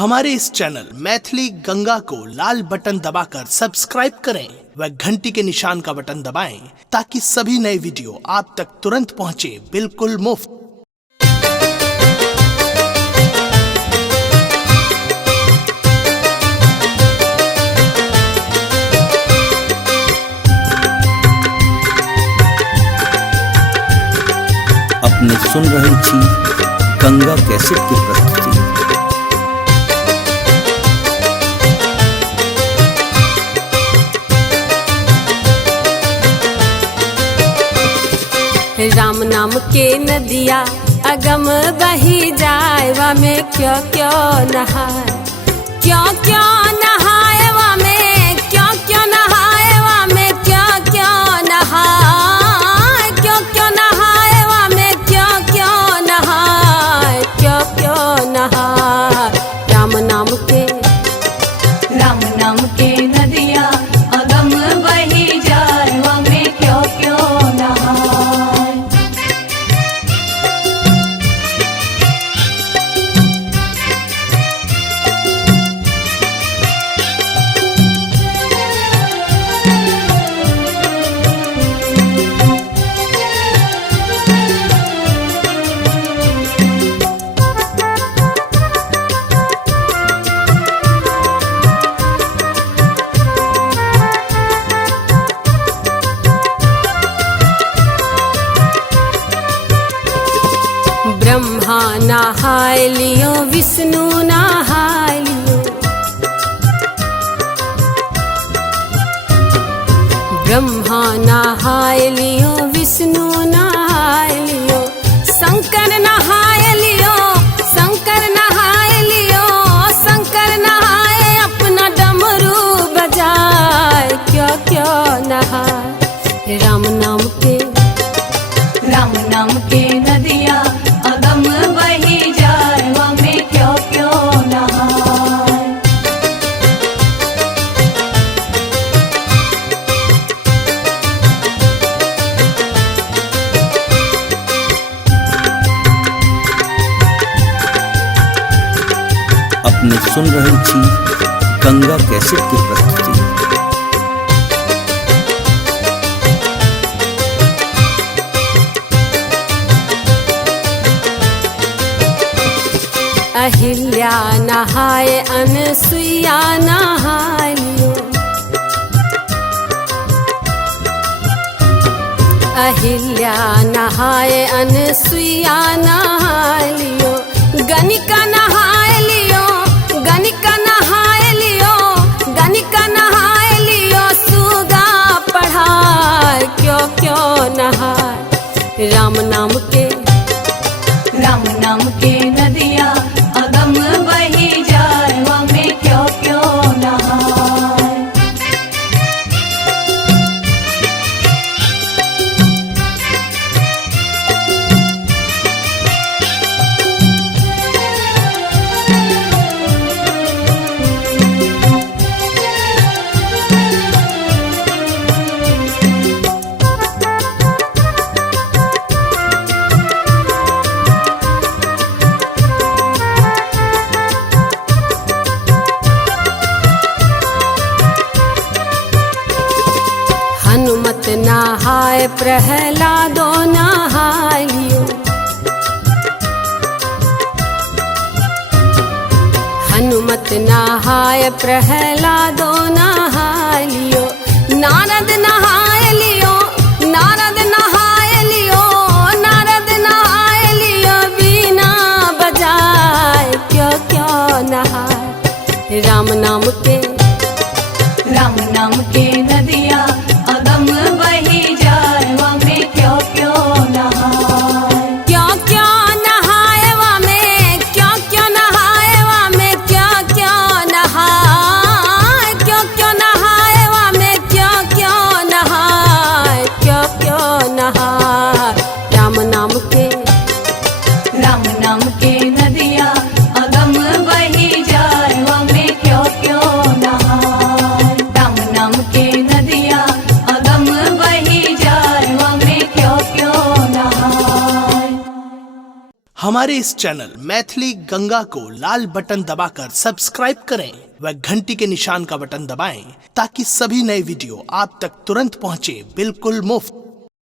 हमारे इस चैनल मैथिली गंगा को लाल बटन दबाकर सब्सक्राइब करें व घंटी के निशान का बटन दबाएं ताकि सभी नए वीडियो आप तक तुरंत पहुंचे बिल्कुल मुफ्त। अपने सुन रही थी गंगा कैसेट की प्रस्तुति। राम नाम के नदिया अगम बही जाए वा में क्यों क्यों नहाए, क्यों क्यों नहाए वा में क्यों क्यों नहाए वा में क्यों क्यों नहाए, क्यों क्यों नहाए वा में क्यों क्यों नहाए, क्यों क्यों नहाए। राम नाम के नदिया अगम बही जाए वा में क्यों क्यों नहाए। ब्रह्मा नहाय लियो विष्णु नहाय लियो, ब्रह्मा नहाय लियो विष्णु नहाय लियो, शंकर नहाय लियो, शंकर नहाय लियो, शंकर नहाय अपना डमरू बजाए क्यों क्यों नहाए। राम नाम के नदिया अगम बही जाए वा में क्यों क्यों नहाए। अपने सुन रही थी गंगा कैसेट की प्रस्तुति। अहिल्या नहाय अनसुईया नहाय लियो, अहिल्या नहाय अनसुईया नहाय लियो, गणिका नहाय लियो, गणिका नहाय लियो, गणिका नहाय लियो, सुगा पढ़ाए क्यों क्यों नहाए। राम नाम के नदिया अगम बही जाए वा में क्यों क्यों नहाए। हनुमत नहाय प्रहलादो नहाय लियो, हनुमत नहाय प्रहलादो नहाय लियो, नारद नहाय लियो, नारद नहाय लियो, नारद नहाय लियो, बीना बजाए क्यों क्यों नहाए। राम नाम के नदिया अगम बही जाए वा में क्यों क्यों नहाए, क्यों क्यों नहाए वा में क्यों क्यों नहाए वा में क्यों क्यों नहाए, क्यों क्यों नहाए वा में क्यों क्यों नहाए, क्यों क्यों नहाए। हमारे इस चैनल मैथिली गंगा को लाल बटन दबाकर सब्सक्राइब करें व घंटी के निशान का बटन दबाएं ताकि सभी नए वीडियो आप तक तुरंत पहुंचे बिल्कुल मुफ्त।